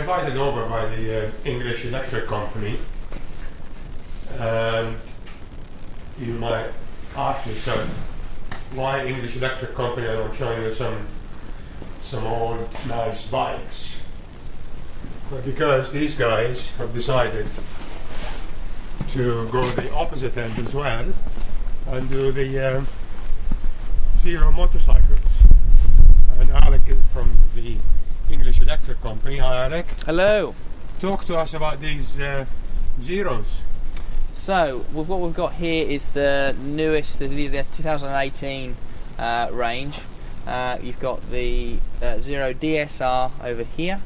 invited over by the English electric company, and you might ask yourself, why English electric company? And I'm showing you some old nice bikes. But because these guys have decided to go the opposite end as well and do the zero motorcycles. And Alec is from the English electric company. Hi, Alec. Hello. Talk to us about these zeros. So what we've got here is the newest, the 2018 range. You've got the Zero DSR over here.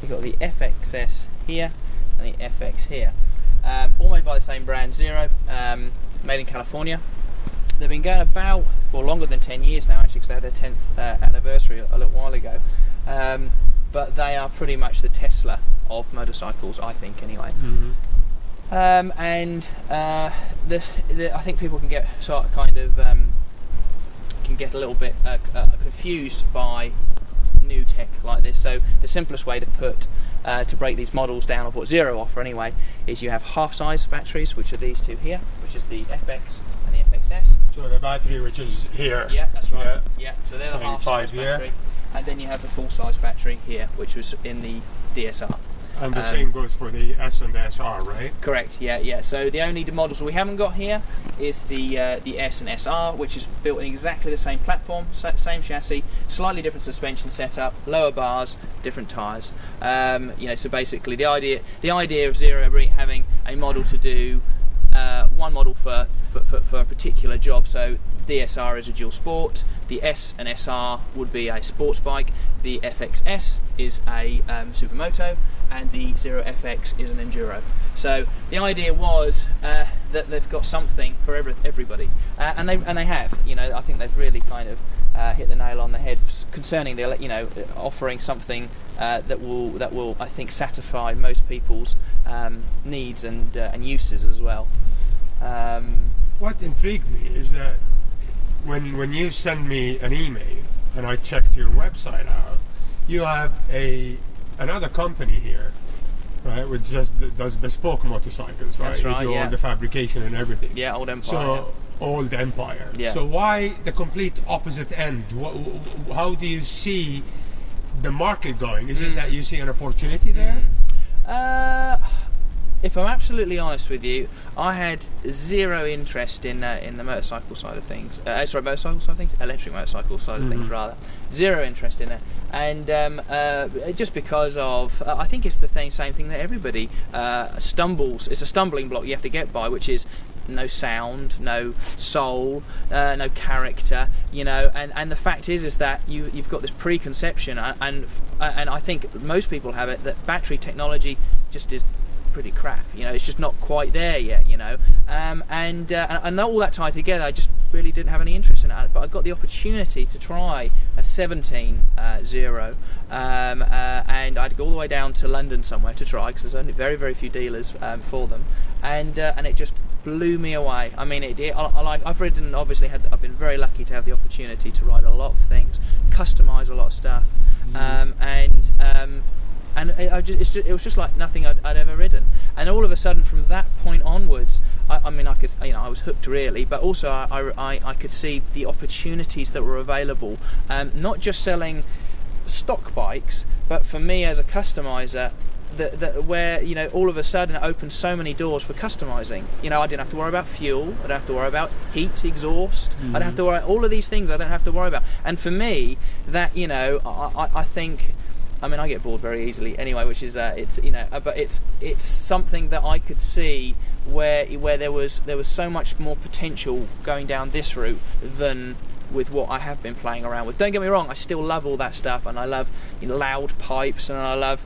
You've got the FXS here and the FX here. All made by the same brand, Zero, made in California. They've been going about, well, longer than 10 years now, actually, because they had their 10th anniversary a little while ago. But they are pretty much the Tesla of motorcycles, I think, anyway. Mm-hmm. I think people can get sort of kind of can get a little bit confused by new tech like this. So the simplest way to break these models down, or what Zero offer anyway, is you have half-size batteries, which are these two here, which is the FX and the FXS. So the battery which is here. Yeah, that's right. Yeah, so they're the half-size here. battery, and then you have the full-size battery here, which was in the DSR. And the same goes for the S and the SR, right? Correct. Yeah. So the only models we haven't got here is the S and SR, which is built in exactly the same platform, same chassis, slightly different suspension setup, lower bars, different tyres. So basically the idea of Zero having a model to do one model for a particular job. So DSR is a dual sport, the S and SR would be a sports bike, the FXS is a supermoto, and the Zero FX is an enduro. So the idea was that they've got something for everybody, and they have. I think they've really kind of hit the nail on the head concerning the offering something that will I think satisfy most people's needs and uses as well. What intrigued me is that when you send me an email and I checked your website out, you have another company here, right, which just does bespoke motorcycles, right? That's right, you do yeah. all the fabrication and everything. Yeah, Old Empire. So, Old Empire. Yeah. So why the complete opposite end? How do you see the market going? Is it that you see an opportunity there? If I'm absolutely honest with you, I had zero interest in the motorcycle side of things. Motorcycle side of things? Electric motorcycle side of things, rather. Zero interest in it. And just because of, I think it's the same thing that everybody stumbles. It's a stumbling block you have to get by, which is no sound, no soul, no character, and the fact is that you've got this preconception, and I think most people have it, that battery technology just is pretty crap. It's just not quite there yet. And all that tied together, I just really didn't have any interest in it. But I got the opportunity to try a 17 Zero, and I had to go all the way down to London somewhere to try, because there's only very, very few dealers for them, and it just blew me away. I mean, I've ridden, obviously I've been very lucky to have the opportunity to ride a lot of things, customise a lot of stuff, and it was just like nothing I'd ever ridden. And all of a sudden, from that point onwards, I was hooked really. But also, I could see the opportunities that were available. Not just selling stock bikes, but for me as a customizer, where all of a sudden it opened so many doors for customizing. I didn't have to worry about fuel. I don't have to worry about heat, exhaust. I don't have to worry all of these things. I don't have to worry about. And for me, that I think. I mean, I get bored very easily anyway, which is but it's something that I could see where there was so much more potential going down this route than with what I have been playing around with. Don't get me wrong, I still love all that stuff, and I love loud pipes, and I love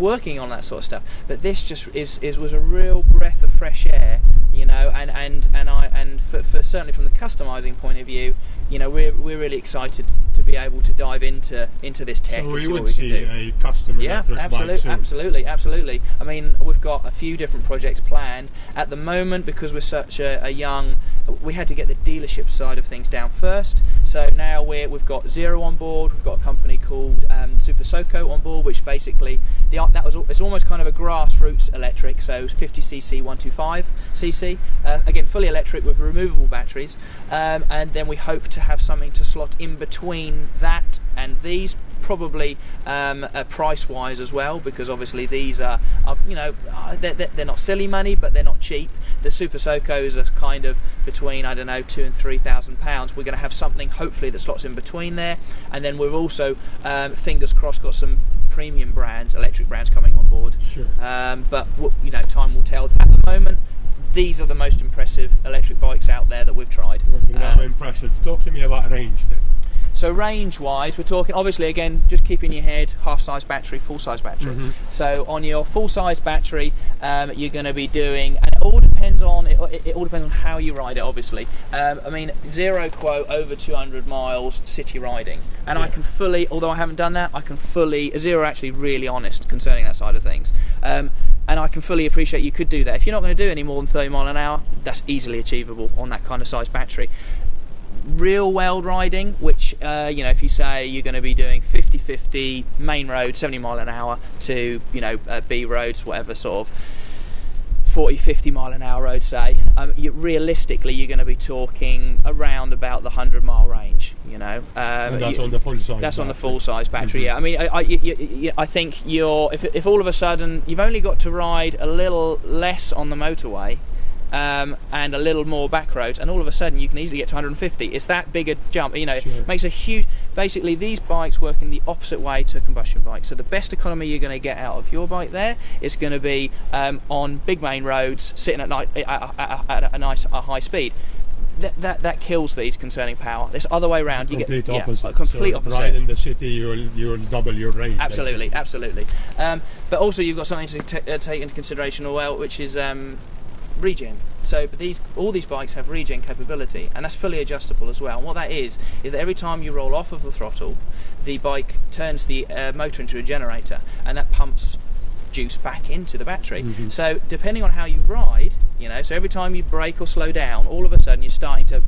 working on that sort of stuff. But this just was a real breath of fresh air, and for certainly from the customizing point of view, we're really excited to be able to dive into this tech. So we would would see a custom electric bike soon. Absolutely. I mean, we've got a few different projects planned at the moment, because we're such a young. We had to get the dealership side of things down first, So now we've got Zero on board. We've got a company called Super Soco on board, which basically it's almost kind of a grassroots electric. So 50cc, 125cc, again fully electric with removable batteries, and then we hope to have something to slot in between that and these. Probably price-wise as well, because obviously these are they're not silly money, but they're not cheap. The Super Socos are kind of between, I don't know, £2,000 and £3,000. We're going to have something hopefully that slots in between there, and then we've also fingers crossed got some premium brands, electric brands coming on board. Sure. But time will tell. At the moment, these are the most impressive electric bikes out there that we've tried. Impressive. Talk to me about range then. So range-wise, we're talking, obviously, again, just keep in your head, half-size battery, full-size battery. So on your full-size battery, you're going to be doing, and it all depends on how you ride it, obviously. I mean, zero quote over 200 miles city riding, and I can fully, although I haven't done that, Zero actually really honest concerning that side of things. And I can fully appreciate you could do that. If you're not going to do any more than 30 mile an hour, that's easily achievable on that kind of size battery. Real world riding, which if you say you're going to be doing 50-50 main road 70 mile an hour to B roads, whatever sort of 40-50 mile an hour road, say, realistically you're going to be talking around about the 100 mile range, and that's on the full size. That's on the full size battery. Yeah, I mean, I think if all of a sudden you've only got to ride a little less on the motorway, and a little more back roads, and all of a sudden you can easily get to 150. It's that big a jump, Sure. It makes a huge. Basically, these bikes work in the opposite way to a combustion bike. So the best economy you're going to get out of your bike there is going to be on big main roads, sitting at night at a high speed. That kills these concerning power. This other way around, you complete get opposite. Complete so opposite. Right in the city, you'll double your range. Absolutely, basically. absolutely. But also you've got something to take into consideration as well, which is regen. So all these bikes have regen capability, and that's fully adjustable as well. And what that is that every time you roll off of the throttle, the bike turns the motor into a generator, and that pumps juice back into the battery. So depending on how you ride, so every time you brake or slow down, all of a sudden you're starting to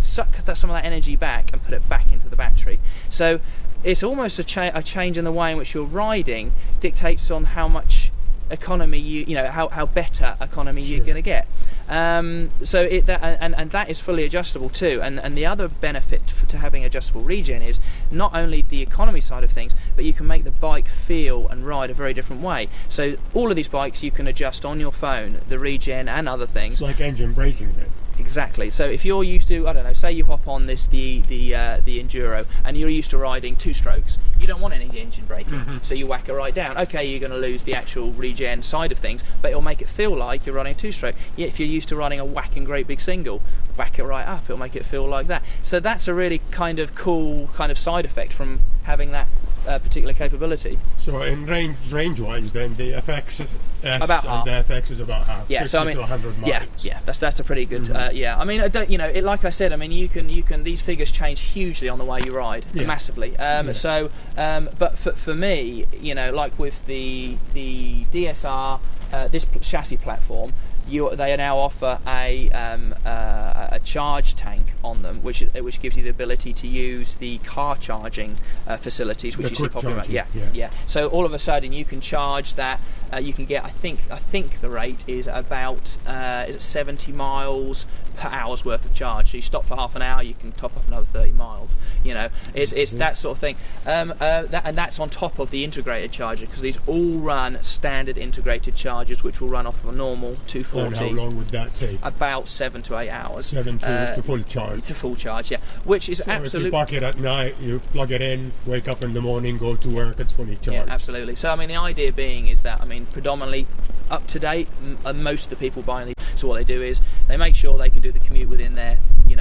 suck some of that energy back and put it back into the battery. So it's almost a change in the way in which you're riding dictates on how much economy how better economy Sure. you're going to get. That is fully adjustable too. And the other benefit to having adjustable regen is not only the economy side of things, but you can make the bike feel and ride a very different way. So all of these bikes you can adjust on your phone, the regen and other things. It's like engine braking then. Exactly. So if you're used to, I don't know, say you hop on the Enduro and you're used to riding two strokes, you don't want any engine braking, so you whack it right down. Okay, you're going to lose the actual regen side of things, but it'll make it feel like you're riding a two-stroke. Yet if you're used to riding a whacking great big single, whack it right up, it'll make it feel like that. So that's a really kind of cool kind of side effect from having that particular capability. So in range-wise, then the FX is about half. The FX is about half. Yeah, 50 so I mean, to 100 miles. Yeah, that's a pretty good. I mean, like I said, I mean, you can these figures change hugely on the way you ride, massively. But for me, like with the DSR, this chassis platform, they now offer a charge tank on them, which gives you the ability to use the car charging facilities, which you see popping about. Yeah. So all of a sudden you can charge that. You can get, I think the rate is about 70 miles per hour's worth of charge. So you stop for half an hour, you can top up another 30 miles. It's that sort of thing. And that's on top of the integrated charger, because these all run standard integrated chargers, which will run off of a normal 240. And how long would that take? About 7 to 8 hours. 7 to full charge. To full charge, yeah. Which is absolutely. If you park it at night, you plug it in, wake up in the morning, go to work, it's fully charged. Yeah, absolutely. So I mean, the idea being is that, I mean, predominantly up to date, most of the people buying these. So what they do is they make sure they can do the commute within their,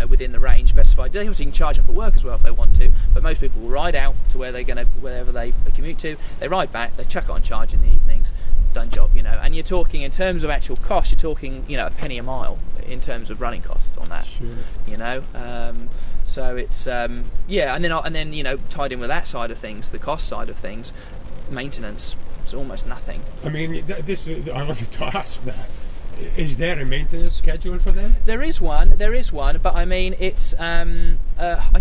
within the range specified. They obviously can charge up at work as well if they want to, but most people will ride out to wherever they commute to. They ride back, they chuck it on charge in the evenings. Done job, and you're talking in terms of actual cost, you're talking a penny a mile in terms of running costs on that. Sure. So it's and then tied in with that side of things, the cost side of things, maintenance is almost nothing. I mean, I wanted to ask that. is there a maintenance schedule for them? There is one, but I mean, it's I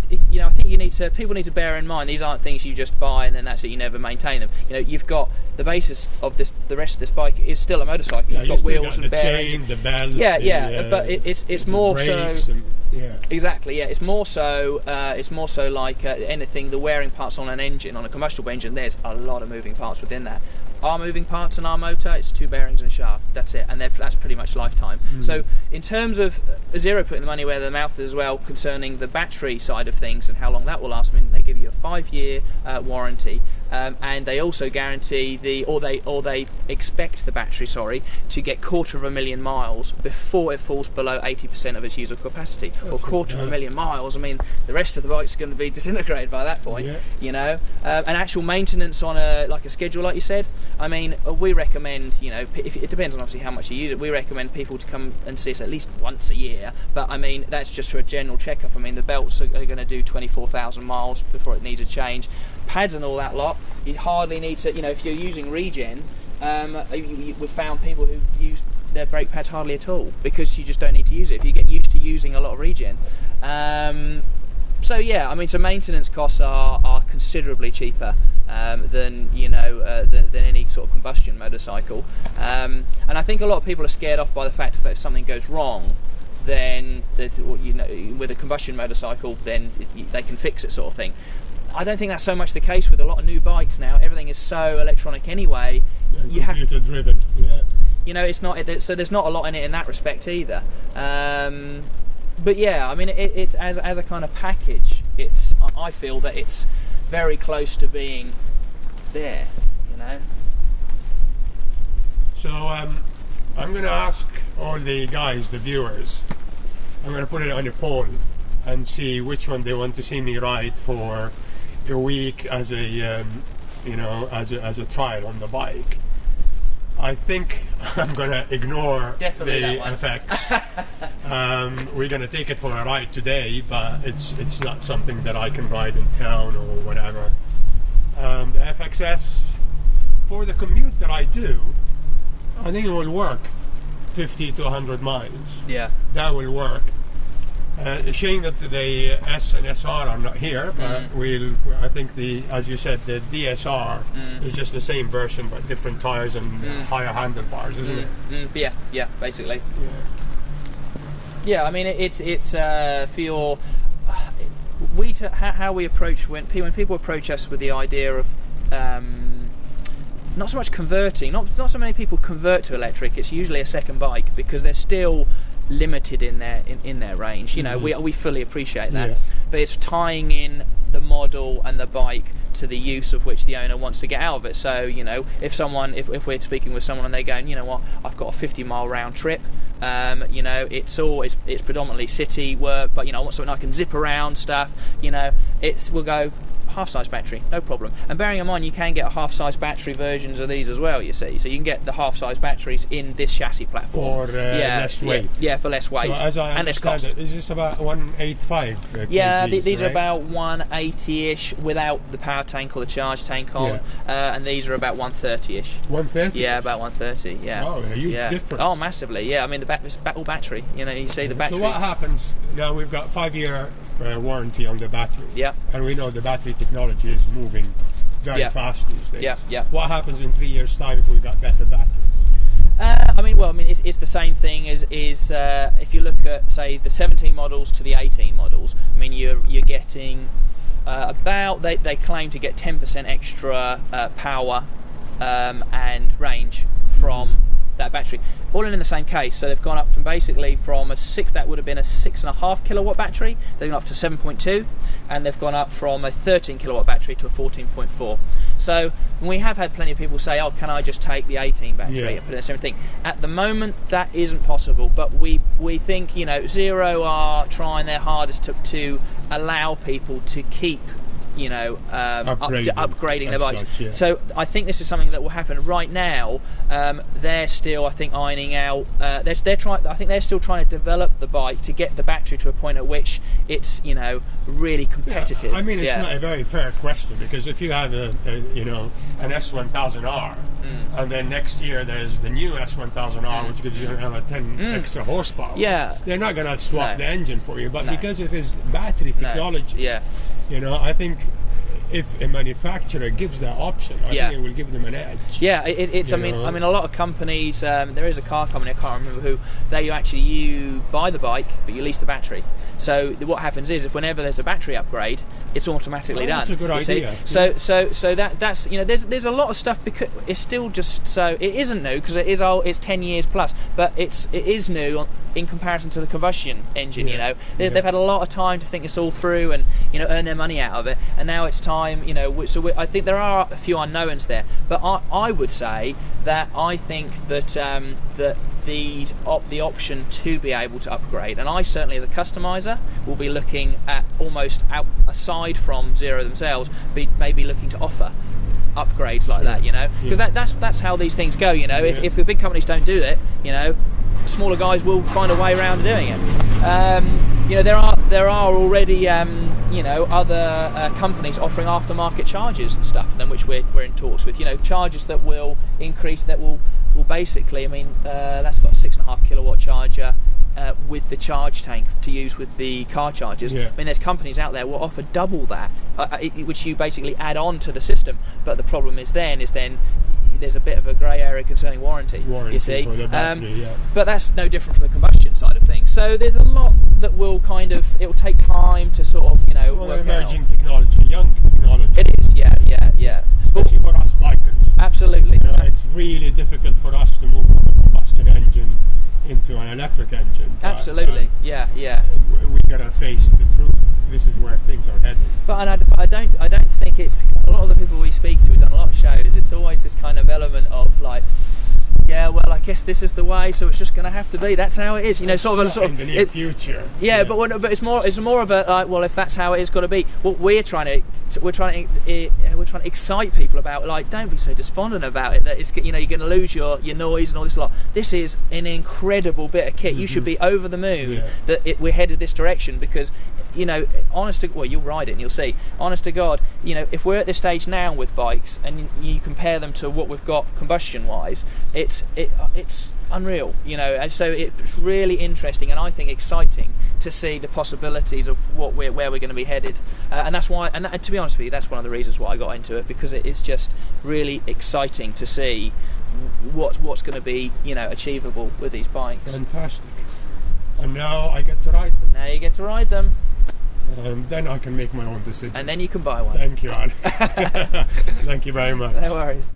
think people need to bear in mind these aren't things you just buy and then that's it. You never maintain them. You've got the basis of this. The rest of this bike is still a motorcycle. You've got wheels and bearings, chain, the bell. But it's more so. Exactly. Yeah, it's more so. It's more so like anything. The wearing parts on an engine, on a combustible engine. There's a lot of moving parts within that. Our moving parts in our motor, it's 2 bearings and a shaft. That's it, and that's pretty much lifetime. So, in terms of Zero putting the money where their mouth is as well, concerning the battery side of things and how long that will last, I mean, they give you a 5-year warranty, and they also guarantee they expect the battery, to get 250,000 miles before it falls below 80% of its usable capacity. Or 250,000 miles. I mean, the rest of the bike's going to be disintegrated by that point. And actual maintenance on a schedule, like you said. I mean, we recommend, if it depends on obviously how much you use it, we recommend people to come and see us at least once a year. But I mean, that's just for a general checkup. I mean, the belts are going to do 24,000 miles before it needs a change. Pads and all that lot, you hardly need to, if you're using regen, we've found people who use their brake pads hardly at all because you just don't need to use it if you get used to using a lot of regen. So maintenance costs are considerably cheaper than any sort of combustion motorcycle, and I think a lot of people are scared off by the fact that if something goes wrong, then with a combustion motorcycle, then they can fix it, sort of thing. I don't think that's so much the case with a lot of new bikes now. Everything is so electronic anyway. You have computer driven. It's not so. There's not a lot in it in that respect either. But yeah, I mean, it's as a kind of package. I feel that it's very close to being there. So I'm going to ask all the guys, the viewers. I'm going to put it on a poll and see which one they want to see me ride for a week as a as a trial on the bike. I think I'm going to ignore the effects. We're going to take it for a ride today, but it's not something that I can ride in town or whatever. The FXS, for the commute that I do, I think it will work 50 to 100 miles. Yeah. That will work. A shame that the S and SR are not here, but I think as you said, the DSR is just the same version but different tires and higher handlebars, isn't it? Yeah, basically. Yeah, I mean it's for your how we approach when people approach us with the idea of not so much converting, not so many people convert to electric. It's usually a second bike because they're still limited in their range. We fully appreciate that, but it's tying in the model and the bike to the use of which the owner wants to get out of it. So if we're speaking with someone and they're going, I've got a 50-mile round trip, it's predominantly city work, but I want something I can zip around stuff. We'll go half-size battery, no problem. And bearing in mind, you can get half-size battery versions of these as well, you see. So you can get the half-size batteries in this chassis platform. For less weight. Yeah, for less weight. So as I understand it, is this about 185 kgs, Yeah, these right? are about 180-ish without the power tank or the charge tank on. And these are about 130-ish. 130? Yeah, about 130, yeah. Wow, a huge difference. Oh, massively, yeah. I mean, it's all battery. You see the battery. So what happens, now we've got 5-year warranty on the battery. Yeah. And we know the battery technology is moving very fast these days. Yeah. What happens in 3 years' time if we've got better batteries? It's the same thing as if you look at, say, the 17 models to the 18 models. I mean, you're getting about they claim to get 10% extra power and range from that battery, all in the same case. So they've gone up from basically from that would have been a 6.5 kilowatt battery, they've gone up to 7.2, and they've gone up from a 13 kilowatt battery to a 14.4. So we have had plenty of people say, oh, can I just take the 18 battery and put it in the same thing? At the moment that isn't possible, but we think Zero are trying their hardest to allow people to keep upgrading their bikes. Such, So I think this is something that will happen right now. they're still, I think, ironing out. They're trying. I think they're still trying to develop the bike to get the battery to a point at which it's really competitive. I mean, it's not a very fair question, because if you have an S1000R, and then next year there's the new S1000R, which gives you another 10 extra horsepower. Yeah, they're not going to swap the engine for you, but because it is battery technology, I think if a manufacturer gives that option, I think it will give them an edge. Yeah, it's. I mean, a lot of companies. There is a car company, I can't remember who. You buy the bike, but you lease the battery. So what happens is, if whenever there's a battery upgrade, it's automatically done. That's a good idea. So that's there's a lot of stuff, because it's still just so it isn't new, because it is old. It's 10 years plus, but it is new in comparison to the combustion engine. They've had a lot of time to think this all through and earn their money out of it, and now it's time. I think there are a few unknowns there, but I would say that I think that the option to be able to upgrade, and I certainly as a customizer will be looking at almost aside from Zero themselves, maybe looking to offer upgrades like that, because that's how these things go. If the big companies don't do it, smaller guys will find a way around doing it. There are already other companies offering aftermarket chargers and stuff, then which we're in talks with. Chargers that will increase, that will basically. That's got a 6.5 kilowatt charger with the charge tank to use with the car chargers. There's companies out there will offer double that, which you basically add on to the system. But the problem is then there's a bit of a grey area concerning warranty. You see, for the battery, but that's no different from the combustion side of things. So there's a lot that will it will take time to sort of it's all emerging technology, young technology. It is, yeah. Especially for us bikers. Absolutely. It's really difficult for us to move from a combustion engine into an electric engine. Absolutely, yeah. We gotta face the truth. This is where things are heading. But I don't think it's a lot of the people we speak to. We've done a lot of shows. It's always this kind of element of like, I guess this is the way, so it's just going to have to be. That's how it is, in the near future. Yeah, but it's more of a if that's how it is, got to be. What we're trying to excite people about, don't be so despondent about it. That it's you're going to lose your noise and all this lot. This is an incredible bit of kit. You should be over the moon that we're headed this direction, because honest to you'll ride it and you'll see. Honest to God, if we're at this stage now with bikes and you compare them to what we've got combustion wise, it's unreal, and so it's really interesting and I think exciting to see the possibilities of where we're going to be headed, and that's why. And to be honest with you, that's one of the reasons why I got into it, because it is just really exciting to see what's going to be achievable with these bikes. Fantastic. And now I get to ride them. Now you get to ride them. And then I can make my own decision. And then you can buy one. Thank you, Alec. Thank you very much. No worries.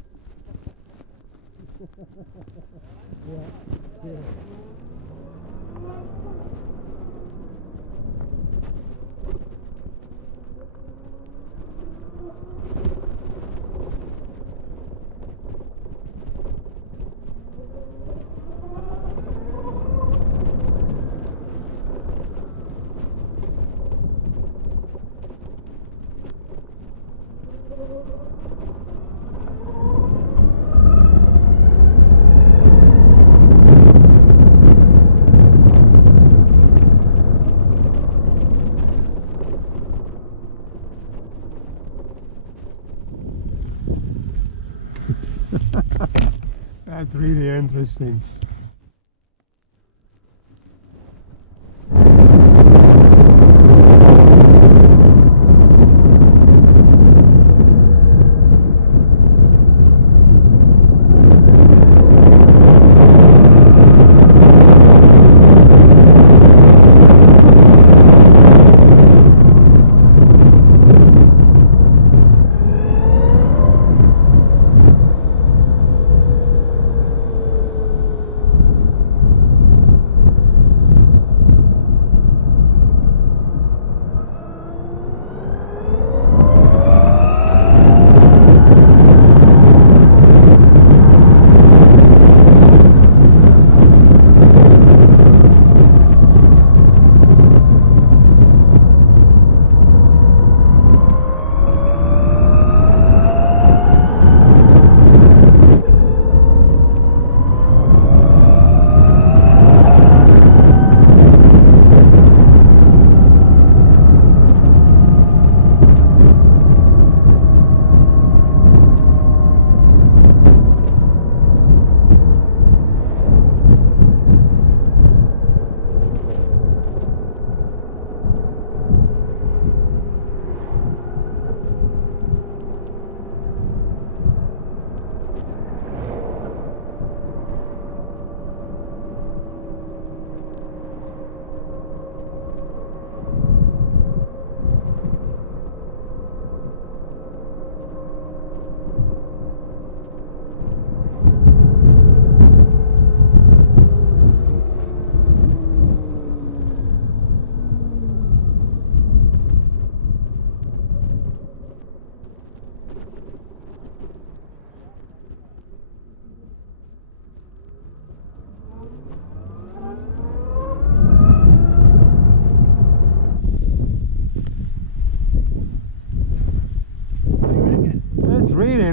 That's really interesting.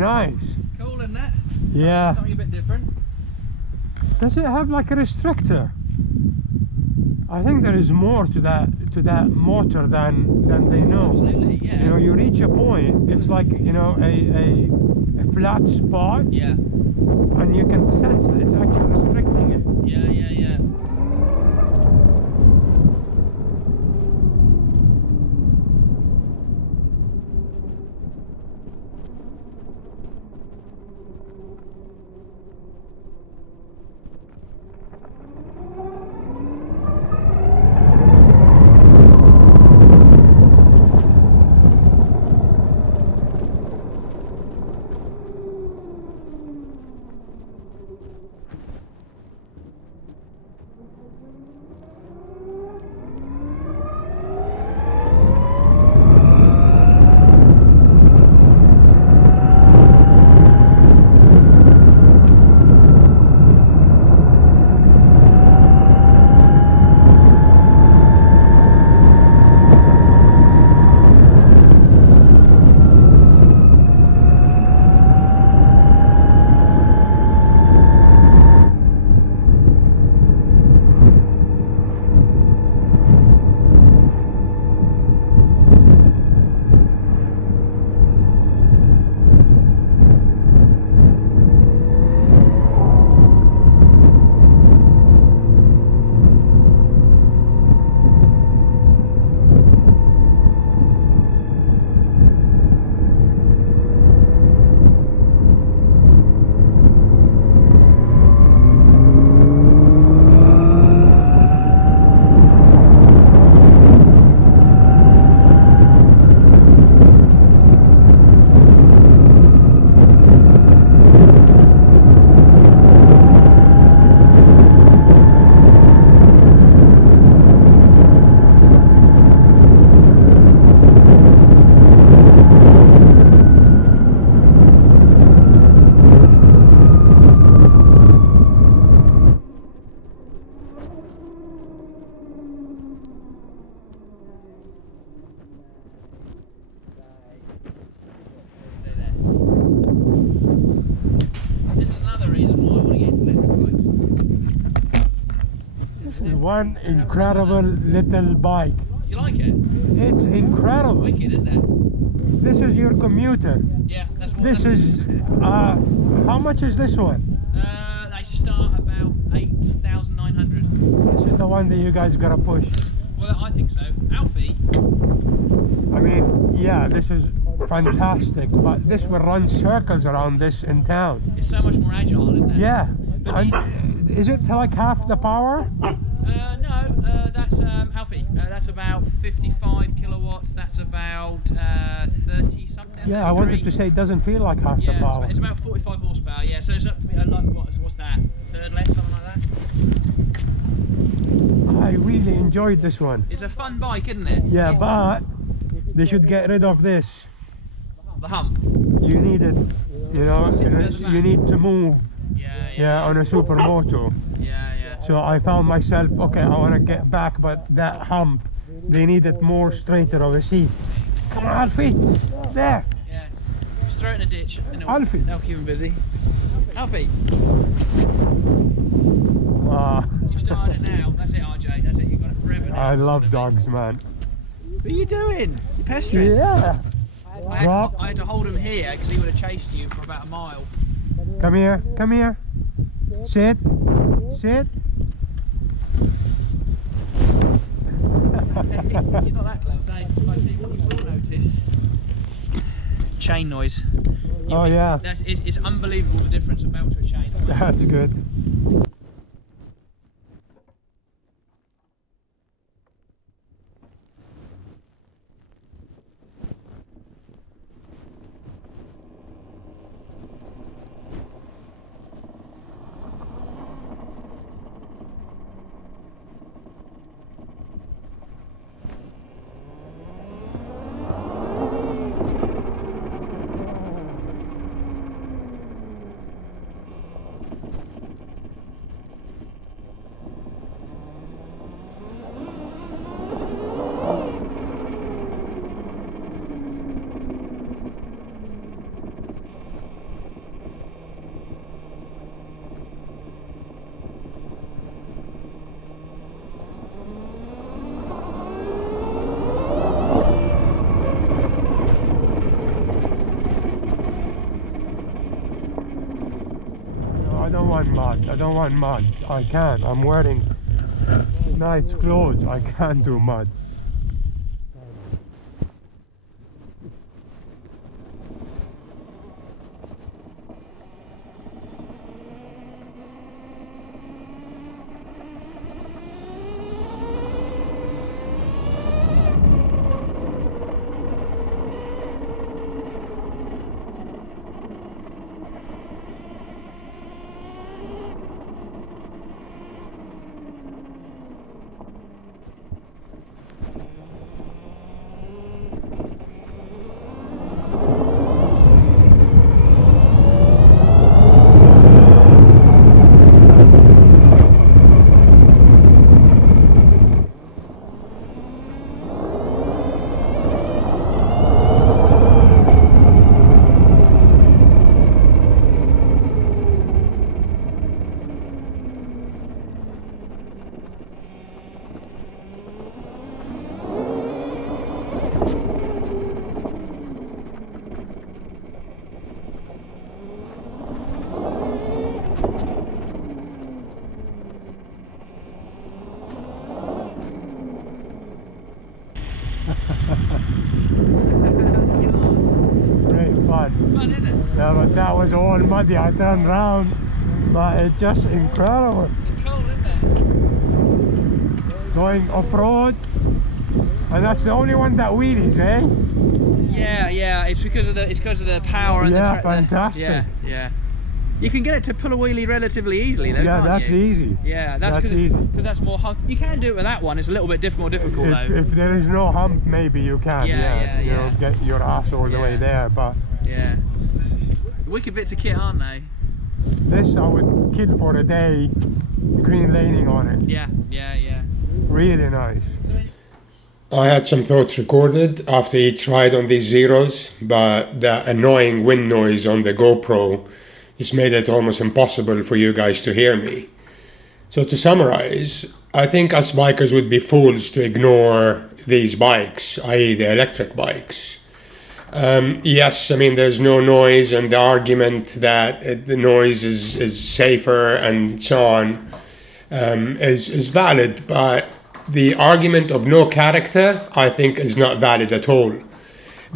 nice. Cool, isn't it? Yeah. Something a bit different. Does it have like a restrictor? I think there is more to that motor than they know. Absolutely, yeah. You know, you reach a point, it's like, you know, a flat spot, Yeah. and you can sense that it's actually restricting it. Yeah, yeah, yeah. One incredible little bike. You like it? It's incredible. Wicked, isn't it? This is your commuter. Yeah, that's what. This is how much is this one? They start about 8,900. This is the one that you guys gotta push. Well, I think so. Alfie. I mean, yeah, this is fantastic, but this will run circles around this in town. It's so much more agile, isn't it? Yeah. But And is it like half the power? No, that's Alfie. That's about 55 kilowatts. That's about 30 something. Yeah, I wanted to say it doesn't feel like half the power. It's about 45 horsepower. Yeah, so it's up, like what's that? Third less, something like that. I really enjoyed this one. It's a fun bike, isn't it? Yeah, but they should get rid of this. The hump. You need it, you know, you need to move. Yeah, on a supermoto. Yeah. So I found myself, okay, I want to get back, but that hump, they needed more straighter of a seat. Come on, Alfie! There! Yeah. Just throw it in a ditch and Alfie! That'll keep him busy. Alfie! You've started it now. That's it, RJ. That's it. You've got it forever now. I love dogs, man. What are you doing? You're pestering. Yeah! I had to hold him here because he would have chased you for about a mile. Come here, come here. Sit, sit. He's not that close. I see what you will notice. Chain noise. Oh yeah. It's unbelievable the difference of belt to a chain. That's good. want mud. I can't. I'm wearing nice clothes. I can't do mud. Great fun. Fun, isn't it? Yeah, but that was all muddy. I turned round, but it's just incredible. It's cold, isn't it? Going off-road, and that's the only one that wheelies, eh? Yeah. It's because of the power and Yeah, the fantastic. Yeah. You can get it to pull a wheelie relatively easily, though. Yeah, can't that's you? easy. Yeah, that's easy. because that's more hung. You can do it with that one. It's a little bit more difficult though. If there is no hump, maybe you can. Yeah. You know, get your ass all the way there. But Yeah. Wicked bits of kit, aren't they? this I would kill for a day. Green laning on it. Yeah. Really nice. I had some thoughts recorded after each ride on these zeros, but the annoying wind noise on the GoPro just made it almost impossible for you guys to hear me. So to summarize, I think us bikers would be fools to ignore these bikes, i.e. the electric bikes. Yes, I mean there's no noise, and the argument that the noise is safer and so on is valid, but the argument of no character, I think, is not valid at all.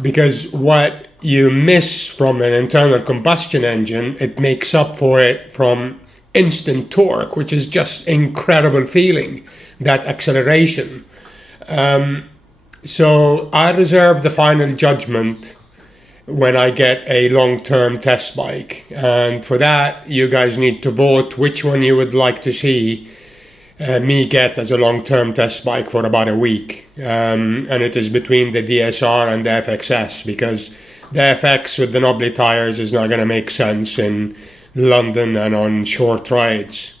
Because what you miss from an internal combustion engine, it makes up for it from instant torque, which is just incredible feeling, that acceleration. So I reserve the final judgment when I get a long-term test bike. And for that, you guys need to vote which one you would like to see me get as a long-term test bike for about a week, and it is between the DSR and the FXS, because the FX with the knobbly tires is not going to make sense in London and on short rides.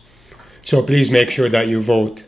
So please make sure that you vote.